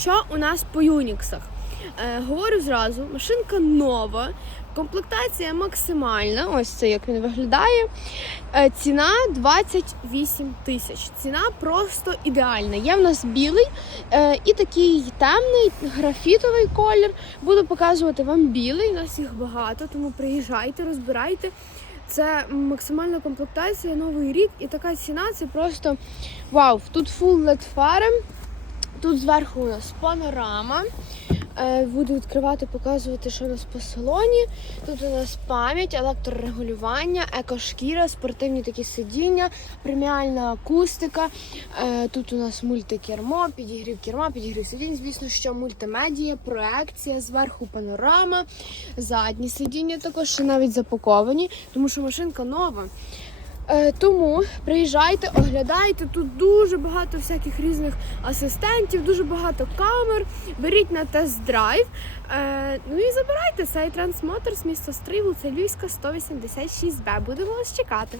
Що у нас по юніксах? Е, говорю зразу, машинка нова, комплектація максимальна. Ось це як він виглядає. Е, ціна 28 тисяч. Ціна просто ідеальна. Є в нас білий е, і такий темний графітовий колір. Буду показувати вам білий. У нас їх багато, тому приїжджайте, розбирайте. Це максимальна комплектація, новий рік, і така ціна це просто вау. Тут full LED фари. Тут зверху у нас панорама. Е, Буду відкривати, показувати, що у нас по салоні. Тут у нас пам'ять, електрорегулювання, екошкіра, спортивні такі сидіння, преміальна акустика. Е, Тут у нас мультикермо, підігрів керма, підігрів сидінь. Звісно, що мультимедія, проекція, зверху панорама, задні сидіння також ще навіть запаковані, тому що машинка нова. Е, Тому приїжджайте, оглядайте. Тут дуже багато всяких різних асистентів, дуже багато камер. Беріть на тест-драйв. Е, ну і забирайте цей Трансмотор з міста Стрибу, це Львівська, 186Б. Будемо вас чекати.